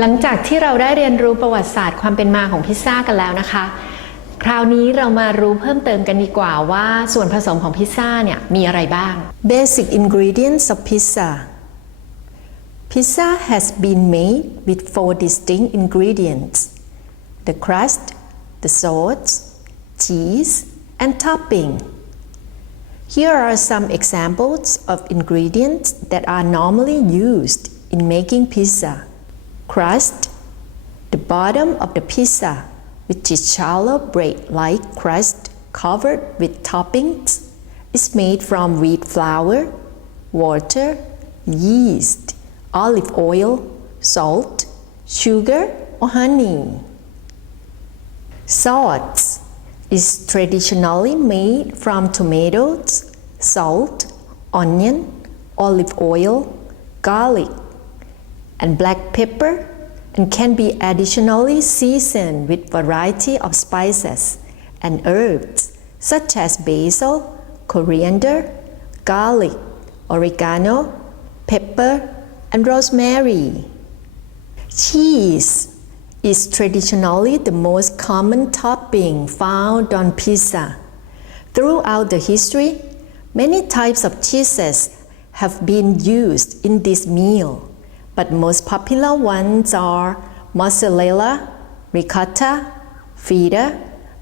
หลังจากที่เราได้เรียนรู้ประวัติศาสตร์ความเป็นมาของพิซซ่ากันแล้วนะคะคราวนี้เรามารู้เพิ่มเติมกันดีกว่าว่าส่วนผสมของพิซซ่าเนี่ยมีอะไรบ้าง Basic ingredients of pizza. Pizza has been made with 4 distinct ingredients: the crust, the sauce, cheese, and topping. Here are some examples of ingredients that are normally used in making pizza.Crust, the bottom of the pizza, which is shallow bread-like crust covered with toppings, is made from wheat flour, water, yeast, olive oil, salt, sugar, or honey. Sauce is traditionally made from tomatoes, salt, onion, olive oil, garlic,and black pepper and can be additionally seasoned with variety of spices and herbs such as basil, coriander, garlic, oregano, pepper, and rosemary. Cheese is traditionally the most common topping found on pizza. Throughout the history, many types of cheeses have been used in this meal.But most popular ones are mozzarella, ricotta, feta,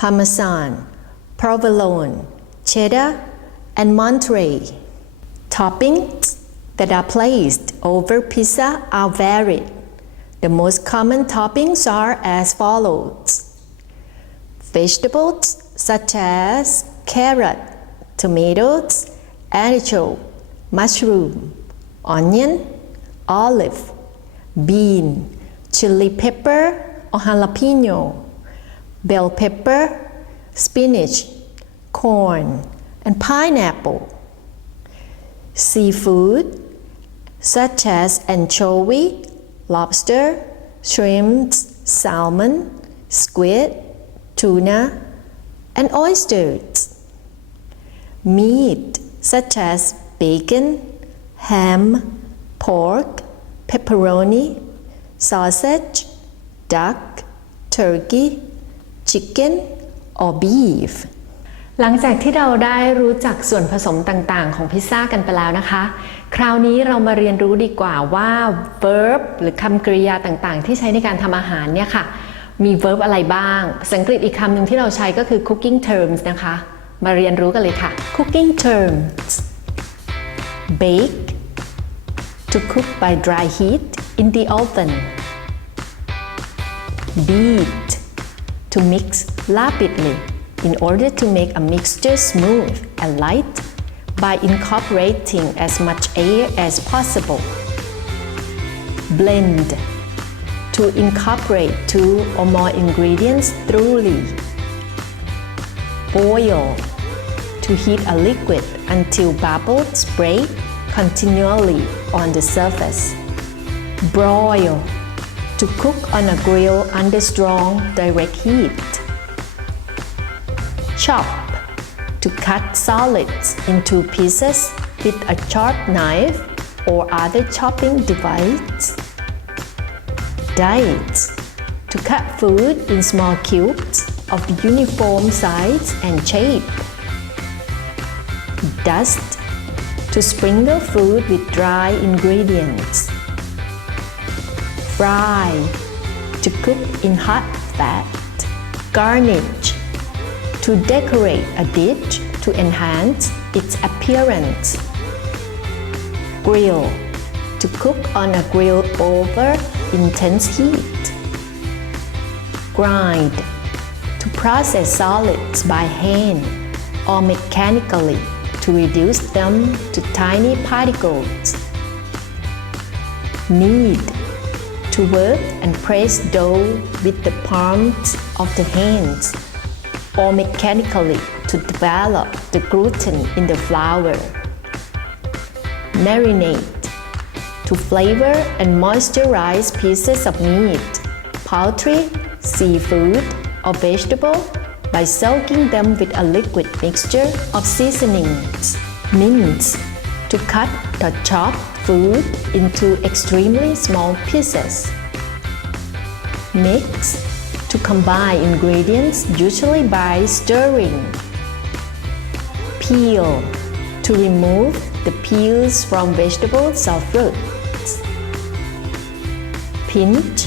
parmesan, provolone, cheddar, and Monterey. Toppings that are placed over pizza are varied. The most common toppings are as follows: vegetables such as carrot, tomatoes, artichoke, mushroom, onion,olive, bean, chili pepper or jalapeno, bell pepper, spinach, corn, and pineapple. Seafood such as anchovy, lobster, shrimps, salmon, squid, tuna, and oysters. Meat such as bacon, ham,pork, pepperoni, sausage, duck, turkey, chicken, or beef. หลังจากที่เราได้รู้จักส่วนผสมต่างๆของพิซซ่ากันไปแล้วนะคะคราวนี้เรามาเรียนรู้ดีกว่าว่า verb หรือคำกริยาต่างๆที่ใช้ในการทำอาหารเนี่ยค่ะมี verb อะไรบ้างภาษาอังกฤษอีกคำหนึ่งที่เราใช้ก็คือ cooking terms นะคะมาเรียนรู้กันเลยค่ะ Cooking terms: bake,To cook by dry heat in the oven. Beat, to mix rapidly in order to make a mixture smooth and light by incorporating as much air as possible. Blend, to incorporate 2 or more ingredients thoroughly. Boil, to heat a liquid until bubbles break.Continually on the surface. Broil, to cook on a grill under strong direct heat. Chop, to cut solids into pieces with a sharp knife or other chopping device. Dice, to cut food in small cubes of uniform size and shape. Dust,To sprinkle food with dry ingredients. Fry, to cook in hot fat. Garnish, to decorate a dish to enhance its appearance. Grill, to cook on a grill over intense heat. Grind, to process solids by hand or mechanically to reduce them to tiny particles. Knead, to work and press dough with the palms of the hands or mechanically to develop the gluten in the flour. Marinate, to flavor and moisturize pieces of meat, poultry, seafood, or vegetable by soaking them with a liquid mixture of seasonings. Mince, to cut or chop food into extremely small pieces. Mix, to combine ingredients usually by stirring. Peel, to remove the peels from vegetables or fruits. Pinch,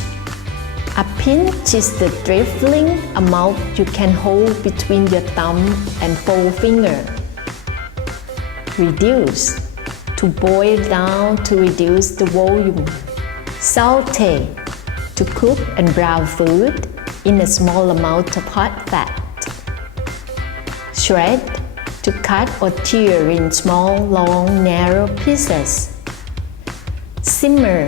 a pinch is the trifling amount you can hold between your thumb and forefinger. Reduce, to boil down to reduce the volume. Saute, to cook and brown food in a small amount of hot fat. Shred, to cut or tear in small, long, narrow pieces. Simmer,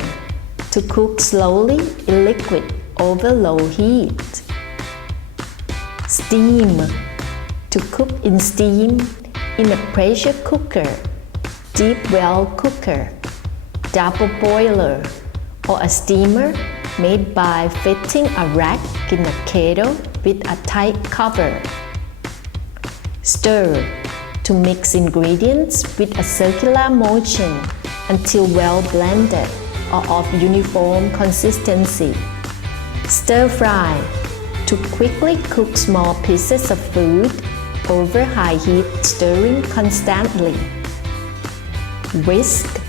to cook slowly in liquid over low heat. Steam, to cook in steam in a pressure cooker, deep well cooker, double boiler, or a steamer made by fitting a rack in a kettle with a tight cover. Stir, to mix ingredients with a circular motion until well blended or of uniform consistency. Stir fry, to quickly cook small pieces of food over high heat, stirring constantly. Whisk,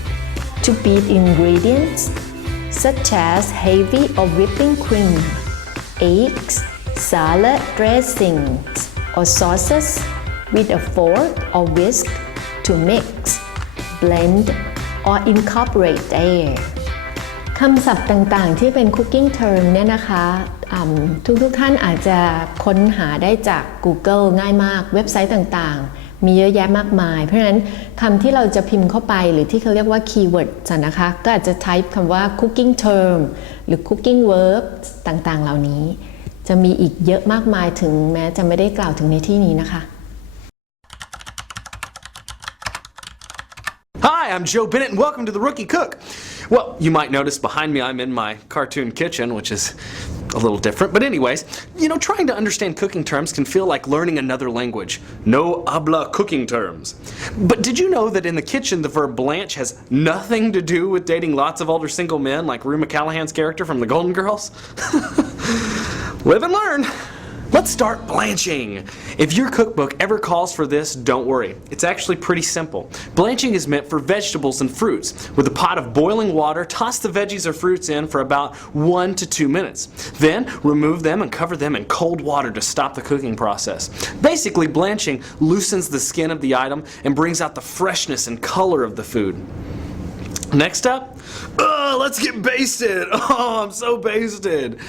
to beat ingredients such as heavy or whipping cream, eggs, salad dressings, or sauces with a fork or whisk to mix, blend, or incorporate air. คำศัพท์ต่างๆที่เป็น cooking term เนี่ยนะคะทุกท่านอาจจะค้นหาได้จาก Google ง่ายมากเว็บไซต์ต่างๆมีเยอะแยะมากมายเพราะฉะนั้นคำที่เราจะพิมพ์เข้าไปหรือที่เขาเรียกว่า keyword นะคะก็อาจจะ type คำว่า cooking term หรือ cooking verb ต่างๆเหล่านี้จะมีอีกเยอะมากมายถึงแม้จะไม่ได้กล่าวถึงในที่นี้นะคะ Hi, I'm Joe Bennett and welcome to The Rookie Cook. Well, you might notice behind me I'm in my cartoon kitchen, which is a little different. But anyways, trying to understand cooking terms can feel like learning another language. No habla cooking terms. But did you know that in the kitchen the verb blanch has nothing to do with dating lots of older single men like Rue McCallahan's character from The Golden Girls? Live and learn. Let's start blanching. If your cookbook ever calls for this, don't worry. It's actually pretty simple. Blanching is meant for vegetables and fruits. With a pot of boiling water, toss the veggies or fruits in for about 1 to 2 minutes. Then remove them and cover them in cold water to stop the cooking process. Basically, blanching loosens the skin of the item and brings out the freshness and color of the food. Next up, let's get basted. Oh, I'm so basted.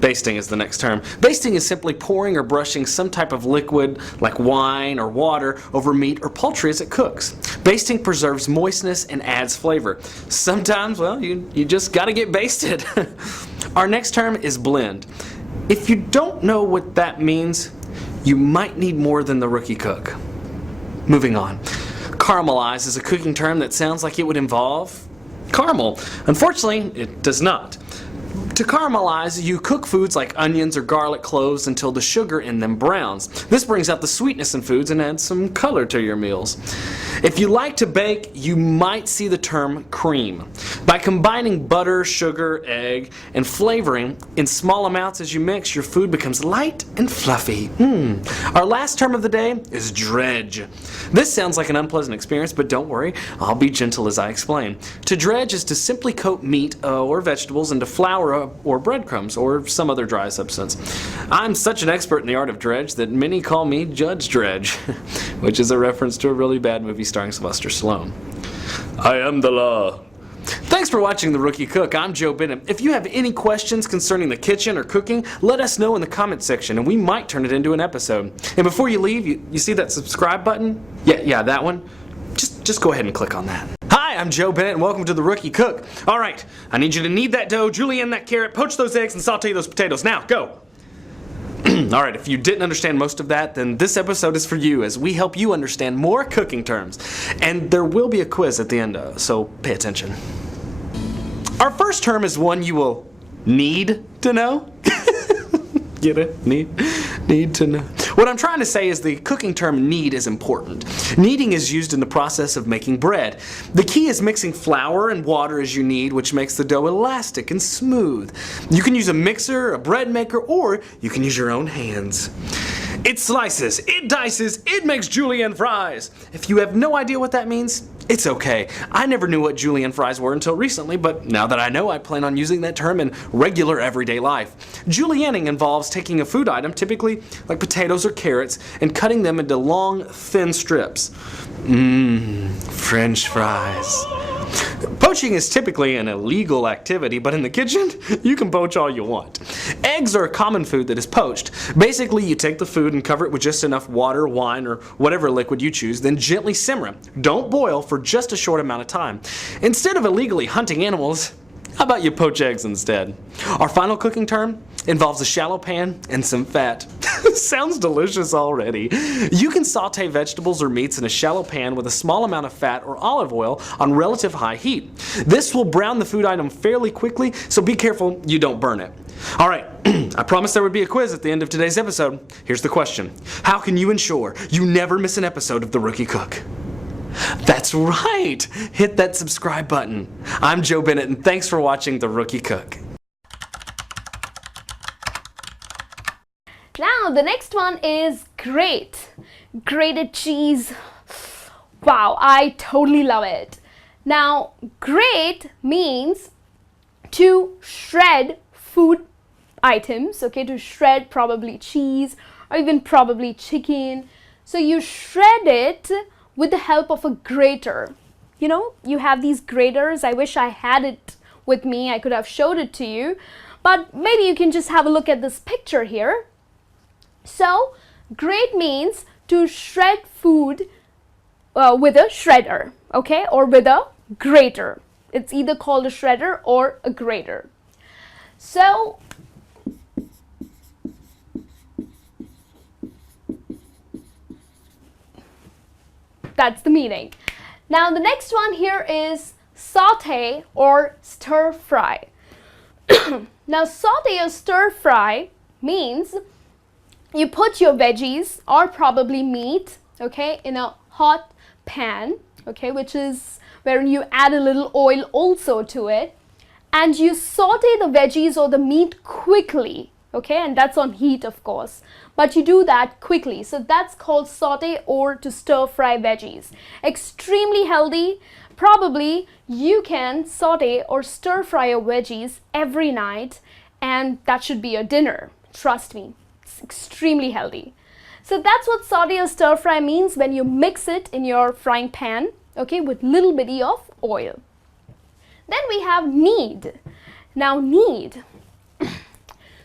Basting is the next term. Basting is simply pouring or brushing some type of liquid like wine or water over meat or poultry as it cooks. Basting preserves moistness and adds flavor. Sometimes, well, you just gotta get basted. Our next term is blend. If you don't know what that means, you might need more than the rookie cook. Moving on. Caramelize is a cooking term that sounds like it would involve caramel. Unfortunately, it does not. To caramelize, you cook foods like onions or garlic cloves until the sugar in them browns. This brings out the sweetness in foods and adds some color to your meals. If you like to bake, you might see the term cream. By combining butter, sugar, egg, and flavoring in small amounts as you mix, your food becomes light and fluffy. Our last term of the day is dredge. This sounds like an unpleasant experience, but don't worry, I'll be gentle as I explain. To dredge is to simply coat meat or vegetables into flour or breadcrumbs or some other dry substance. I'm such an expert in the art of dredge that many call me Judge Dredge, which is a reference to a really bad movie starring Sylvester Stallone. I am the law. Thanks for watching The Rookie Cook. I'm Joe Bennett. If you have any questions concerning the kitchen or cooking, let us know in the comment section and we might turn it into an episode. And before you leave, you see that subscribe button? Yeah, that one. Just go ahead and click on that. Hi, I'm Joe Bennett and welcome to The Rookie Cook. Alright, I need you to knead that dough, julienne that carrot, poach those eggs, and saute those potatoes. Now, go! Alright, if you didn't understand most of that, then this episode is for you as we help you understand more cooking terms. And there will be a quiz at the end, so pay attention. Our first term is one you will need to know. Get it? Need to know. What I'm trying to say is the cooking term knead is important. Kneading is used in the process of making bread. The key is mixing flour and water as you knead, which makes the dough elastic and smooth. You can use a mixer, a bread maker, or you can use your own hands. It slices, it dices, it makes julienne fries. If you have no idea what that means, it's okay. I never knew what julienne fries were until recently, but now that I know, I plan on using that term in regular everyday life. Julienning involves taking a food item, typically like potatoes or carrots, and cutting them into long, thin strips. French fries. Poaching is typically an illegal activity, but in the kitchen, you can poach all you want. Eggs are a common food that is poached. Basically, you take the food and cover it with just enough water, wine, or whatever liquid you choose, then gently simmer it. Don't boil for just a short amount of time. Instead of illegally hunting animals, how about you poach eggs instead? Our final cooking term involves a shallow pan and some fat. Sounds delicious already. You can saute vegetables or meats in a shallow pan with a small amount of fat or olive oil on relative high heat. This will brown the food item fairly quickly, so be careful you don't burn it. Alright, I promised there would be a quiz at the end of today's episode. Here's the question. How can you ensure you never miss an episode of The Rookie Cook? That's right! Hit that subscribe button. I'm Joe Bennett and thanks for watching The Rookie Cook. Now the next one is grate. Grated cheese. Wow, I totally love it. Now grate means to shred food items, okay, to shred probably cheese or even probably chicken. So you shred it with the help of a grater. You know, you have these graters. I wish I had it with me. I could have showed it to you. But maybe you can just have a look at this picture here. So, grate means to shred food with a shredder, okay, or with a grater. It's either called a shredder or a grater. So, that's the meaning. Now, the next one here is saute or stir fry. Now, saute or stir fry means you put your veggies or probably meat, okay, in a hot pan, okay, which is where you add a little oil also to it, and you saute the veggies or the meat quickly, okay, and that's on heat, of course, but you do that quickly. So that's called saute or to stir fry veggies. Extremely healthy. Probably you can saute or stir fry your veggies every night, and that should be your dinner. Trust me. Extremely healthy. So that's what saute or stir fry means when you mix it in your frying pan, okay, with little bitty of oil. Then we have knead. Now knead.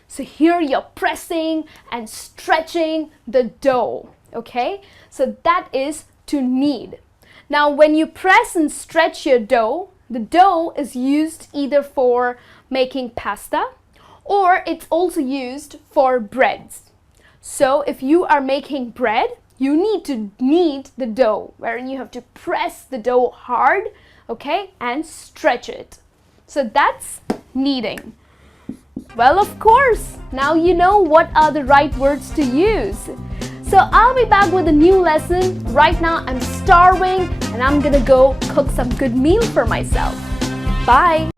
So here you're pressing and stretching the dough, okay? So that is to knead. Now when you press and stretch your dough, the dough is used either for making pasta or it's also used for breads. So if you are making bread, you need to knead the dough, wherein you have to press the dough hard, okay, and stretch it. So that's kneading. Well, of course, now you know what are the right words to use. So I'll be back with a new lesson. Right now I'm starving and I'm gonna go cook some good meal for myself. Bye!